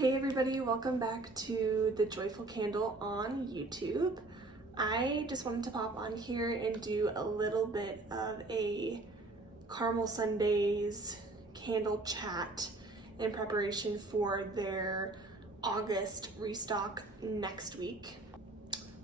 Hey everybody, welcome back to the Joyful Candle on YouTube. I just wanted to pop on here and do a little bit of a Caramel Sundays candle chat in preparation for their August restock next week.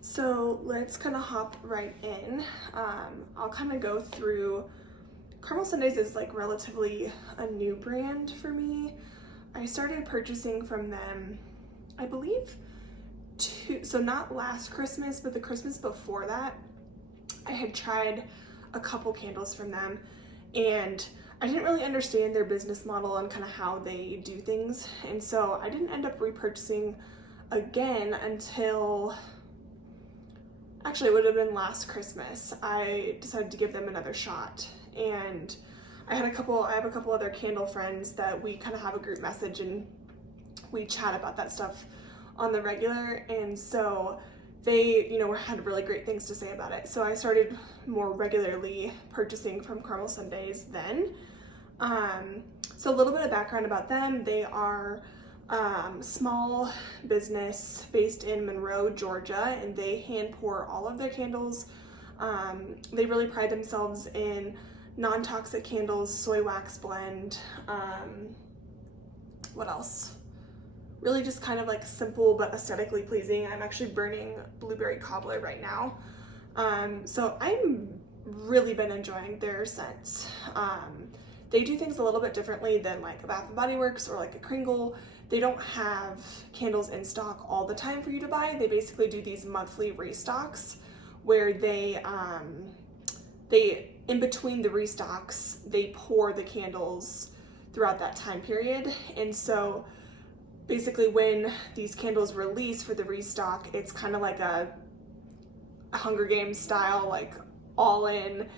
So let's kind of hop right in. I'll kind of go through. Caramel Sundays is like relatively a new brand for me. I started purchasing from them, I believe, so not last Christmas, but the Christmas before that. I had tried a couple candles from them and I didn't really understand their business model and kind of how they do things. And so I didn't end up repurchasing again until, actually it would have been last Christmas. I decided to give them another shot, and I have a couple other candle friends that we kind of have a group message and we chat about that stuff on the regular, and so they, had really great things to say about it. So I started more regularly purchasing from Caramel Sundays then. So a little bit of background about them. They are small business based in Monroe, Georgia, and they hand pour all of their candles. They really pride themselves in non-toxic candles, soy wax blend, what else? Really just kind of like simple but aesthetically pleasing. I'm actually burning blueberry cobbler right now. So I'm really been enjoying their scents. They do things a little bit differently than like a Bath & Body Works or like a Kringle. They don't have candles in stock all the time for you to buy. They basically do these monthly restocks where they in between the restocks, they pour the candles throughout that time period. And so basically when these candles release for the restock, it's kind of like a Hunger Games style, like all in.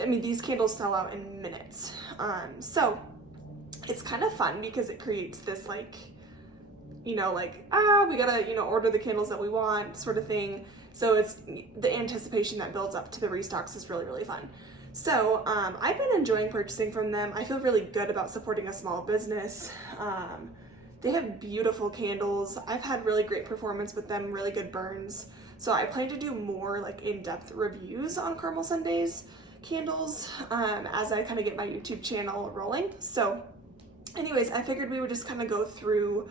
I mean, these candles sell out in minutes. So it's kind of fun because it creates this like, we gotta, order the candles that we want sort of thing. So it's the anticipation that builds up to the restocks is really, really fun. So I've been enjoying purchasing from them. I feel really good about supporting a small business. They have beautiful candles. I've had really great performance with them, really good burns. So I plan to do more like in-depth reviews on Caramel Sundays candles as I kind of get my YouTube channel rolling. So anyways, I figured we would just kind of go through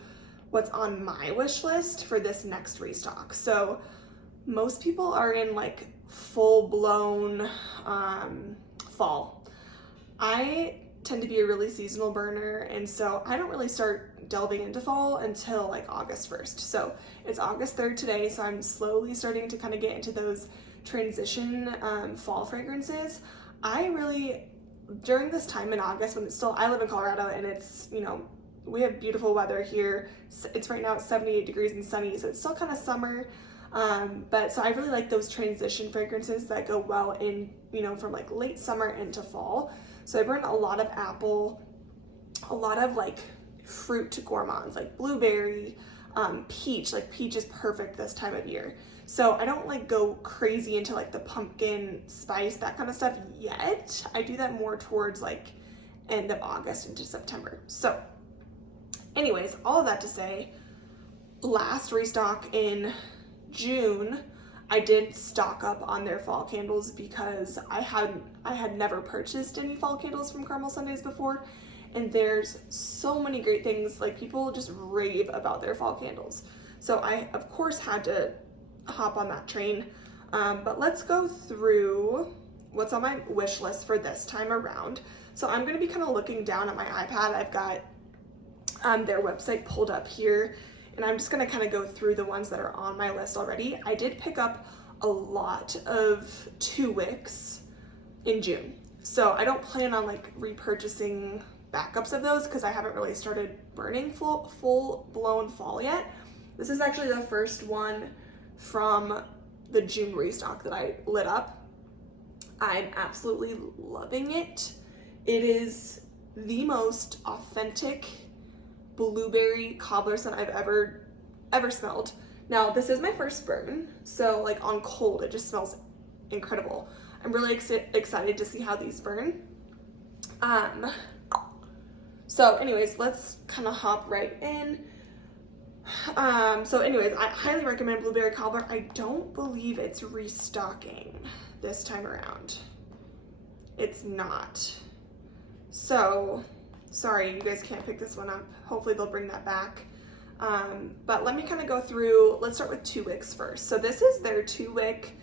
what's on my wish list for this next restock. So most people are in like full-blown fall. I tend to be a really seasonal burner, and so I don't really start delving into fall until like August 1st. So it's August 3rd today, so I'm slowly starting to kind of get into those transition fall fragrances. I really, during this time in August when it's still, I live in Colorado and it's, we have beautiful weather here. It's right now it's 78 degrees and sunny, so it's still kind of summer. But so I really like those transition fragrances that go well in, from like late summer into fall. So I burn a lot of apple, a lot of like fruit gourmands, like blueberry, peach. Like peach is perfect this time of year. So I don't like go crazy into like the pumpkin spice, that kind of stuff yet. I do that more towards like end of August into September. So anyways, all of that to say, last restock in June, I did stock up on their fall candles because I had never purchased any fall candles from Caramel Sundays before, and there's so many great things. Like people just rave about their fall candles, so I of course had to hop on that train. But let's go through what's on my wish list for this time around. So I'm going to be kind of looking down at my iPad. I've got their website pulled up here, and I'm just gonna kind of go through the ones that are on my list already. I did pick up a lot of 2 wicks in June. So I don't plan on like repurchasing backups of those because I haven't really started burning full-blown fall yet. This is actually the first one from the June restock that I lit up. I'm absolutely loving it. It is the most authentic blueberry cobbler scent I've ever smelled. Now this is my first burn, so like on cold it just smells incredible. I'm really excited to see how these burn. So anyways, let's kind of hop right in. So anyways, I highly recommend blueberry cobbler. I don't believe it's restocking this time around. It's not. So, sorry, you guys can't pick this one up. Hopefully they'll bring that back. But let me kind of go through, let's start with 2 wicks first. So this is their 2 wick,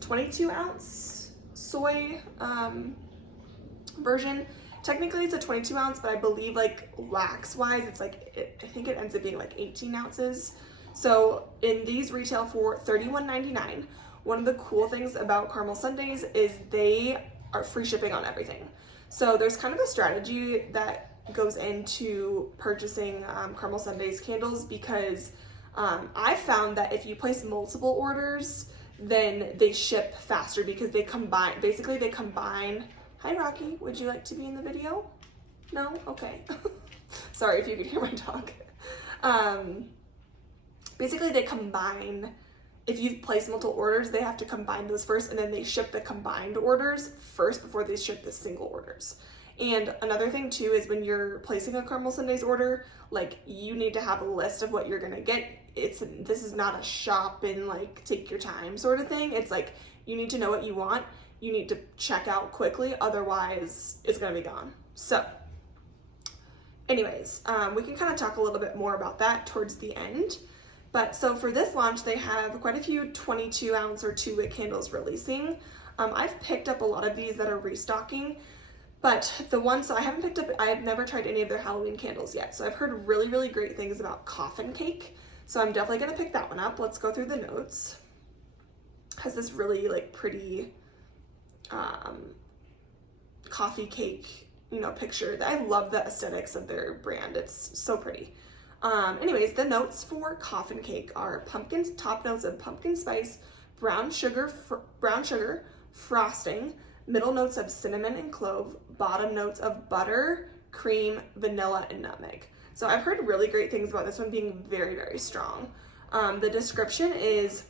22 ounce soy, version. Technically it's a 22 ounce, but I believe like wax wise, it's like, I think it ends up being like 18 ounces. So in these retail for $31.99. One of the cool things about caramel sundaes is they are free shipping on everything. So there's kind of a strategy that goes into purchasing caramel sundaes candles, because I found that if you place multiple orders, then they ship faster because they combine, basically they combine. Hi Rocky, would you like to be in the video? No? Okay. Sorry if you could hear my dog. Basically they combine, if you've placed multiple orders, they have to combine those first, and then they ship the combined orders first before they ship the single orders. And another thing too is when you're placing a caramel sundaes order, like you need to have a list of what you're gonna get. This is not a shop and like take your time sort of thing. It's like you need to know what you want. You need to check out quickly, otherwise it's gonna be gone. So anyways, we can kind of talk a little bit more about that towards the end. But so for this launch, they have quite a few 22 ounce or 2 wick candles releasing. I've picked up a lot of these that are restocking, but the ones I haven't picked up, I have never tried any of their Halloween candles yet. So I've heard really, really great things about coffin cake. So I'm definitely gonna pick that one up. Let's go through the notes. Has this really like pretty coffee cake, you know, picture. I love the aesthetics of their brand. It's so pretty. Anyways, the notes for coffin cake are top notes of pumpkin spice, brown sugar, frosting, middle notes of cinnamon and clove, bottom notes of butter, cream, vanilla, and nutmeg. So I've heard really great things about this one being very, very strong. The description is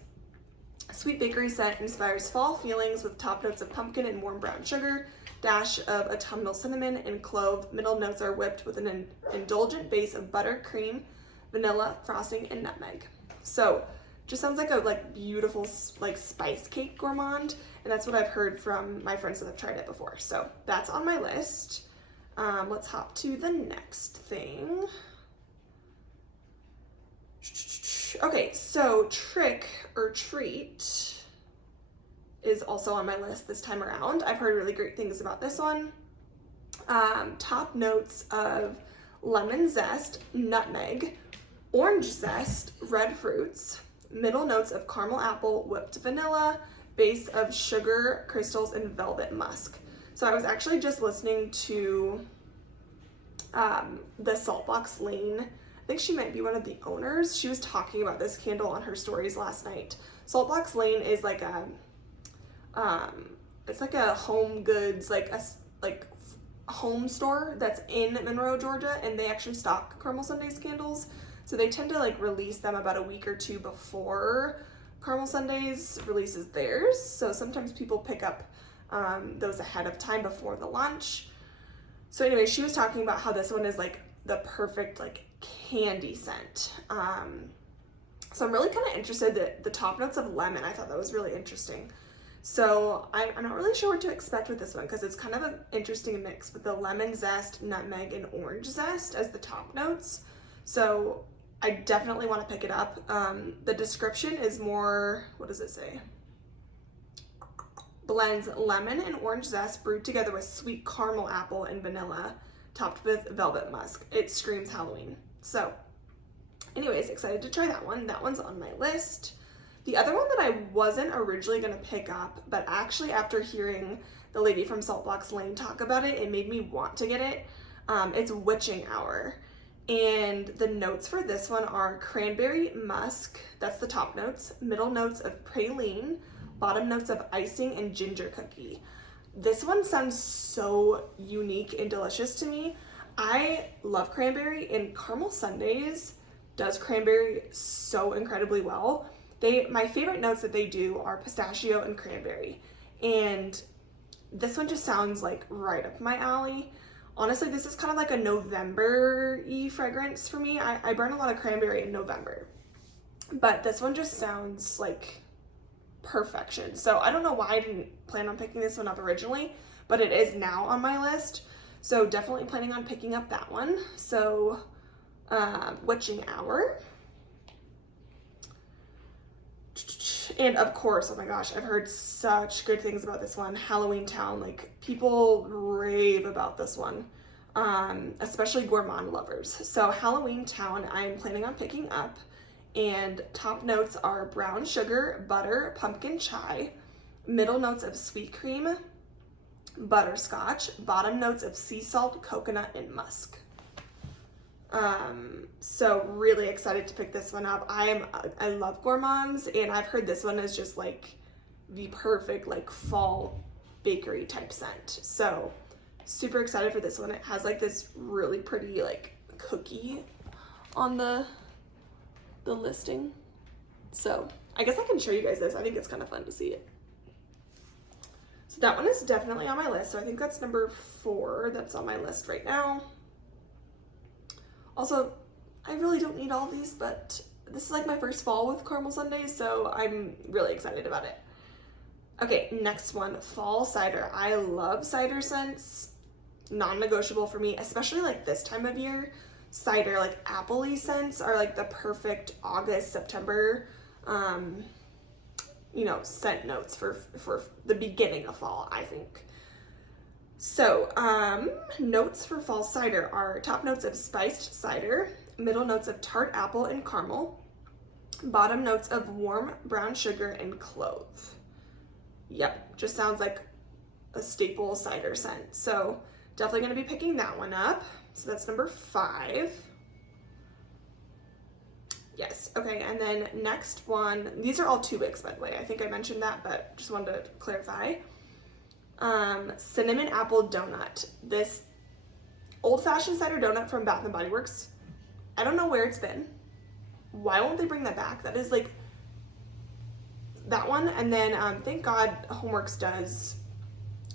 sweet bakery scent inspires fall feelings with top notes of pumpkin and warm brown sugar, dash of autumnal cinnamon and clove. Middle notes are whipped with an indulgent base of butter, cream, vanilla, frosting, and nutmeg. So just sounds like a beautiful like spice cake gourmand, and that's what I've heard from my friends that have tried it before. So that's on my list. Let's hop to the next thing. Okay, so Trick or Treat is also on my list this time around. I've heard really great things about this one. Top notes of lemon zest, nutmeg, orange zest, red fruits, middle notes of caramel apple, whipped vanilla, base of sugar crystals, and velvet musk. So I was actually just listening to the Saltbox Lane. I think she might be one of the owners. She was talking about this candle on her stories last night. Saltbox Lane is like a it's like a home goods, like home store that's in Monroe, Georgia, and they actually stock caramel sundaes candles. So they tend to like release them about a week or two before caramel sundaes releases theirs. So sometimes people pick up those ahead of time before the launch. So anyway, she was talking about how this one is like the perfect like candy scent. So I'm really kind of interested that the top notes of lemon, I thought that was really interesting. So I'm not really sure what to expect with this one because it's kind of an interesting mix with the lemon zest, nutmeg, and orange zest as the top notes. So I definitely want to pick it up. The description is more, what does it say? Blends lemon and orange zest brewed together with sweet caramel apple and vanilla, topped with velvet musk. It screams Halloween. So anyways, excited to try that one. That one's on my list. The other one that I wasn't originally going to pick up, but actually after hearing the lady from Saltbox Lane talk about it, it made me want to get it. It's Witching Hour. And the notes for this one are cranberry musk, that's the top notes, middle notes of praline, bottom notes of icing and ginger cookie. This one sounds so unique and delicious to me. I love cranberry, and caramel sundaes does cranberry so incredibly well. My favorite notes that they do are pistachio and cranberry, and this one just sounds like right up my alley. Honestly, this is kind of like a November-y fragrance for me. I burn a lot of cranberry in November, but this one just sounds like perfection. So I don't know why I didn't plan on picking this one up originally, but it is now on my list. So definitely planning on picking up that one. So Witching Hour. And of course, oh my gosh, I've heard such good things about this one, Halloween Town. Like, people rave about this one, especially gourmand lovers. So Halloween Town, I'm planning on picking up, and top notes are brown sugar, butter, pumpkin chai, middle notes of sweet cream, butterscotch, bottom notes of sea salt, coconut, and musk. So really excited to pick this one up. I love gourmands, and I've heard this one is just like the perfect like fall bakery type scent. So super excited for this one. It has like this really pretty like cookie on the listing. So I guess I can show you guys this. I think it's kind of fun to see it. So that one is definitely on my list. So I think that's number 4 that's on my list right now. Also, I really don't need all these, but this is like my first fall with caramel sundaes, so I'm really excited about it. Okay, next one, fall cider. I love cider scents, non-negotiable for me, especially like this time of year. Cider, like apple-y scents are like the perfect August, September, you know, scent notes for the beginning of fall, I think. So, notes for fall cider are top notes of spiced cider, middle notes of tart apple and caramel, bottom notes of warm brown sugar and clove. Yep, just sounds like a staple cider scent. So, definitely going to be picking that one up. So, that's number 5. Yes, okay, and then next one, these are all 2 Wicks, by the way. I think I mentioned that, but just wanted to clarify. Cinnamon apple donut. This old-fashioned cider donut from Bath & Body Works. I don't know where it's been. Why won't they bring that back? That is like that one. And then thank God Homeworks does,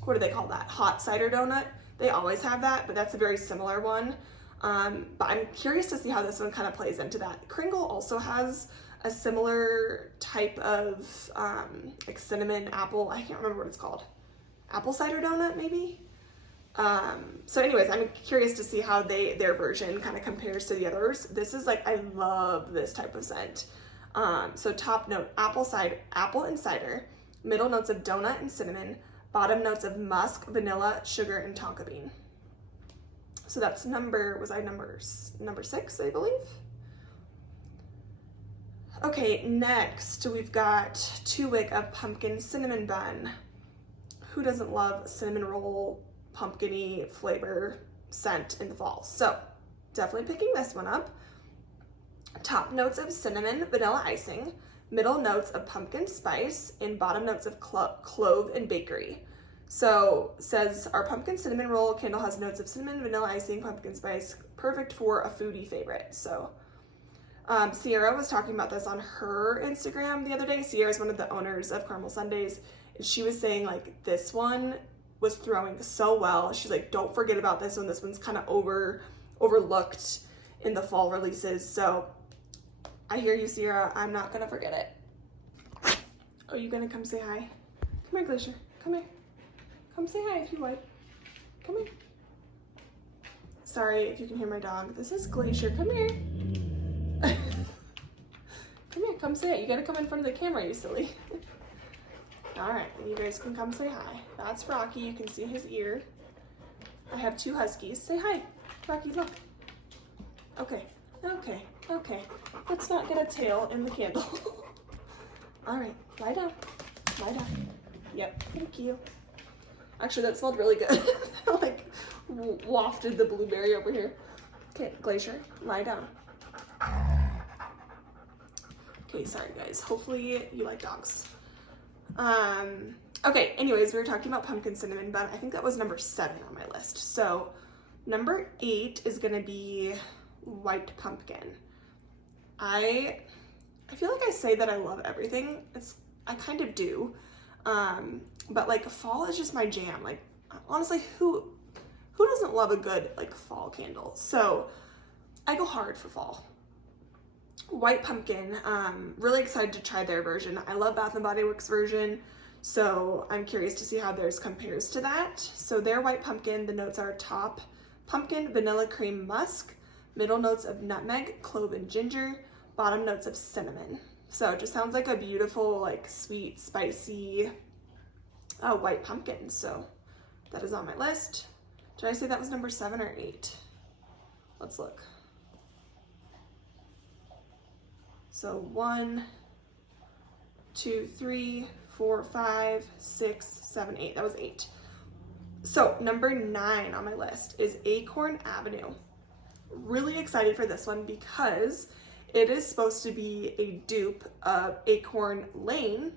what do they call that? Hot cider donut. They always have that, but that's a very similar one. But I'm curious to see how this one kind of plays into that. Kringle also has a similar type of like cinnamon apple. I can't remember what it's called. Apple cider donut, maybe? So anyways, I'm curious to see how their version kind of compares to the others. This is like, I love this type of scent. So top note, apple and cider, middle notes of donut and cinnamon, bottom notes of musk, vanilla, sugar, and tonka bean. So that's number 6, I believe? Okay, next we've got 2 Wick of pumpkin cinnamon bun. Who doesn't love cinnamon roll, pumpkin-y flavor scent in the fall? So definitely picking this one up. Top notes of cinnamon, vanilla icing, middle notes of pumpkin spice, and bottom notes of clove and bakery. So says our pumpkin cinnamon roll candle has notes of cinnamon, vanilla icing, pumpkin spice, perfect for a foodie favorite. So Sierra was talking about this on her Instagram the other day. Sierra is one of the owners of Caramel Sundays. She was saying like this one was throwing so well. She's like, don't forget about this one. This one's kind of overlooked in the fall releases. So I hear you, Sierra. I'm not gonna forget it. Are you gonna come say hi? Come here, Glacier. Come here. Come say hi if you would. Come here. Sorry if you can hear my dog. This is Glacier. Come here. Come here. Come say it. You gotta come in front of the camera, you silly. All right, you guys can come say hi. That's Rocky. You can see his ear. I have 2 huskies. Say hi, Rocky. Look. Okay. Let's not get a tail in the candle. All right, lie down. Yep. Thank you. Actually, that smelled really good. Like wafted the blueberry over here. Okay, Glacier, lie down. Okay, sorry guys. Hopefully you like dogs. Okay, anyways, we were talking about pumpkin cinnamon bun. I think that was number 7 on my list. So number 8 is gonna be white pumpkin. I feel like I say that I love everything. I kind of do. But like fall is just my jam. Like honestly, who who doesn't love a good like fall candle? So I go hard for fall. White Pumpkin, really excited to try their version. I love Bath & Body Works version, so I'm curious to see how theirs compares to that. So their White Pumpkin, the notes are top pumpkin, vanilla cream, musk, middle notes of nutmeg, clove, and ginger, bottom notes of cinnamon. So it just sounds like a beautiful, like sweet, spicy white pumpkin. So that is on my list. Did I say that was number 7 or 8? Let's look. So 1, 2, 3, 4, 5, 6, 7, 8. That was 8. So number 9 on my list is Acorn Avenue. Really excited for this one because it is supposed to be a dupe of Acorn Lane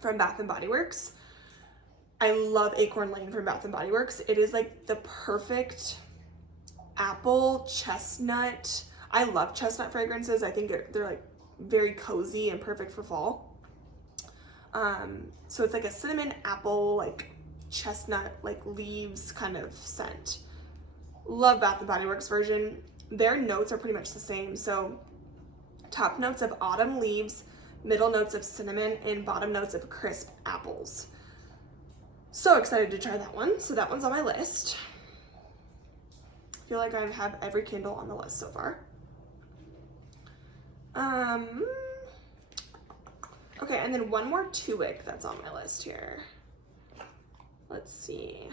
from Bath & Body Works. I love Acorn Lane from Bath & Body Works. It is like the perfect apple chestnut. I love chestnut fragrances. I think they're like very cozy and perfect for fall. So it's like a cinnamon apple, like chestnut, like leaves kind of scent. Love Bath & Body Works version. Their notes are pretty much the same. So top notes of autumn leaves, middle notes of cinnamon, and bottom notes of crisp apples. So excited to try that one. So that one's on my list. I feel like I have every candle on the list so far. Okay, and then one more 2-wick that's on my list here. Let's see.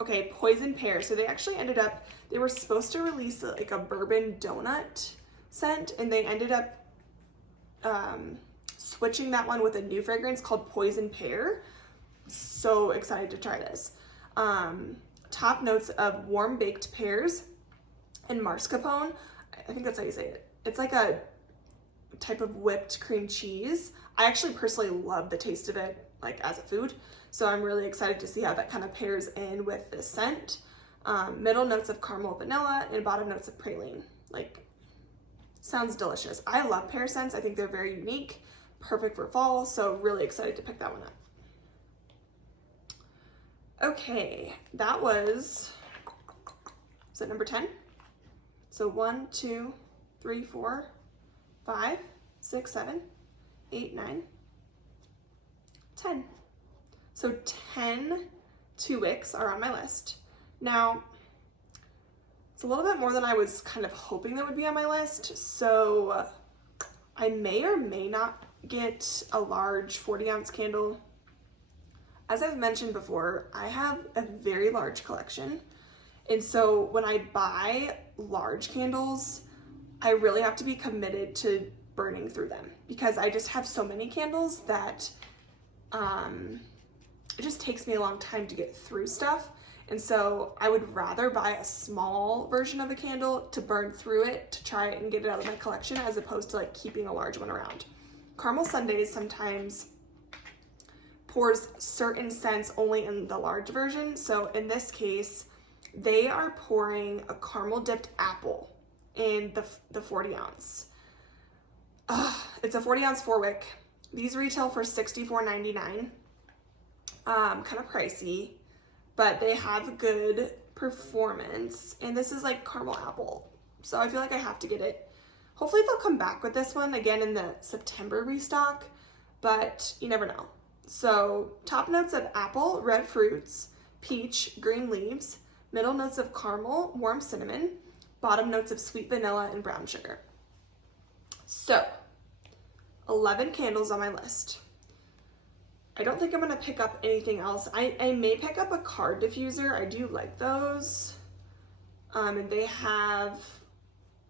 Okay, Poison Pear. So they actually ended up, they were supposed to release like a bourbon donut scent, and they ended up switching that one with a new fragrance called Poison Pear. So excited to try this. Top notes of warm baked pears and mascarpone. I think that's how you say it. It's like a type of whipped cream cheese. I actually personally love the taste of it, like as a food. So I'm really excited to see how that kind of pairs in with this scent. Middle notes of caramel vanilla and bottom notes of praline. Like, sounds delicious. I love pear scents. I think they're very unique, perfect for fall. So really excited to pick that one up. Okay, that was it number 10? So 1, 2, 3, 4, 5, 6, 7, 8, 9, 10. So 10 2-wicks are on my list. Now, it's a little bit more than I was kind of hoping that would be on my list. So I may or may not get a large 40-ounce candle. As I've mentioned before, I have a very large collection. And so when I buy large candles, I really have to be committed to burning through them because I just have so many candles that it just takes me a long time to get through stuff. And so I would rather buy a small version of a candle to burn through it, to try it and get it out of my collection, as opposed to like keeping a large one around. Caramel Sundays sometimes pours certain scents only in the large version. So in this case, they are pouring a caramel dipped apple in the 40 ounce. It's a 40 ounce 4-wick. These retail for $64.99. Kind of pricey, but they have good performance. And this is like caramel apple. So I feel like I have to get it. Hopefully they'll come back with this one again in the September restock, but you never know. So top notes of apple, red fruits, peach, green leaves, middle notes of caramel, warm cinnamon, bottom notes of sweet vanilla and brown sugar. So 11 candles on my list. I don't think I'm gonna pick up anything else. I may pick up a card diffuser. I do like those. And they have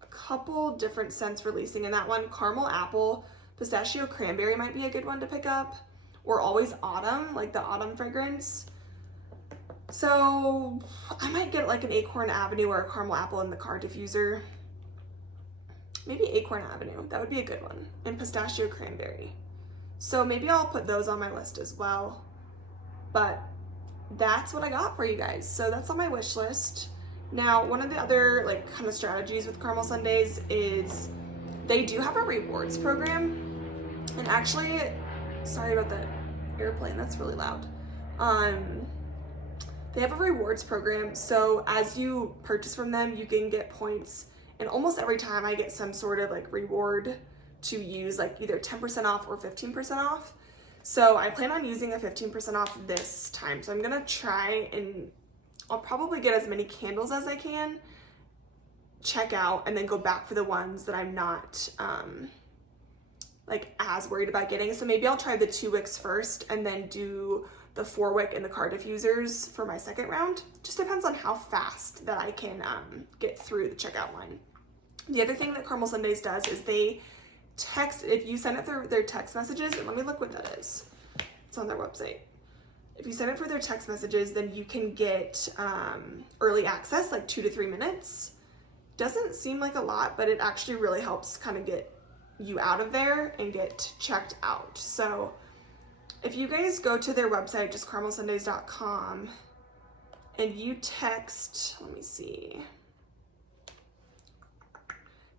a couple different scents releasing in that one. Caramel apple, pistachio cranberry might be a good one to pick up. Or always autumn, like the autumn fragrance. So I might get like an Acorn Avenue or a caramel apple in the card diffuser. Maybe Acorn Avenue, that would be a good one. And pistachio cranberry. So maybe I'll put those on my list as well. But that's what I got for you guys. So that's on my wish list. Now, one of the other like kind of strategies with Caramel Sundays is they do have a rewards program. And actually, sorry about the airplane, that's really loud. They have a rewards program, so as you purchase from them, you can get points, and almost every time I get some sort of like reward to use, like either 10% off or 15% off. So I plan on using a 15% off this time. So I'm gonna try, and I'll probably get as many candles as I can, check out, and then go back for the ones that I'm not like as worried about getting. So maybe I'll try the 2 wicks first and then do the 4 wick and the car diffusers for my second round. Just depends on how fast that I can get through the checkout line. The other thing that Caramel Sundays does is they text, if you send it through their text messages, and let me look what that is. It's on their website. If you send it for their text messages, then you can get early access, like 2 to 3 minutes. Doesn't seem like a lot, but it actually really helps kind of get you out of there and get checked out. So if you guys go to their website, just caramelsundays.com, and you text, let me see,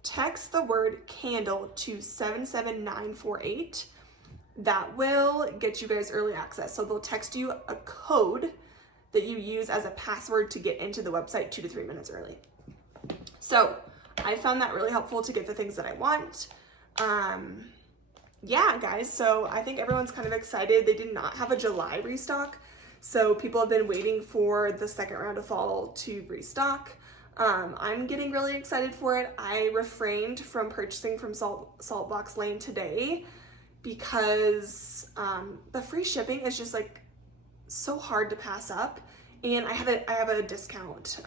text the word candle to 77948, that will get you guys early access. So they'll text you a code that you use as a password to get into the website 2 to 3 minutes early. So I found that really helpful to get the things that I want. Yeah, guys, so I think everyone's kind of excited. They did not have a July restock, so people have been waiting for the second round of fall to restock. I'm getting really excited for it. I refrained from purchasing from Saltbox Lane today because the free shipping is just like so hard to pass up, and I have a discount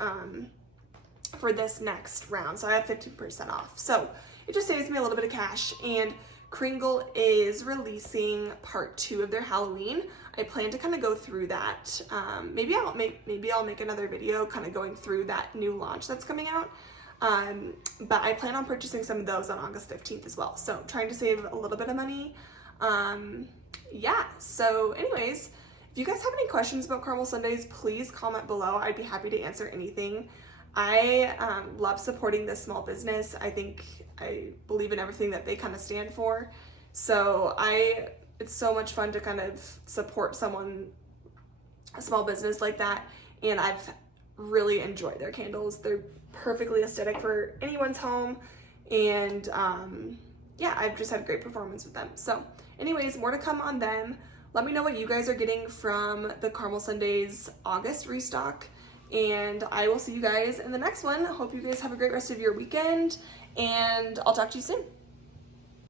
for this next round, so I have 15% off. So it just saves me a little bit of cash. And Kringle is releasing part 2 of their Halloween. I plan to kind of go through that. Maybe I'll make another video kind of going through that new launch that's coming out. But I plan on purchasing some of those on August 15th as well. So trying to save a little bit of money. Yeah, so anyways, if you guys have any questions about Caramel Sundays, please comment below. I'd be happy to answer anything. I love supporting this small business. I believe in everything that they kind of stand for. So it's so much fun to kind of support a small business like that. And I've really enjoyed their candles. They're perfectly aesthetic for anyone's home. And yeah, I've just had great performance with them. So anyways, more to come on them. Let me know what you guys are getting from the Caramel Sundays August restock. And I will see you guys in the next one. Hope you guys have a great rest of your weekend, and I'll talk to you soon.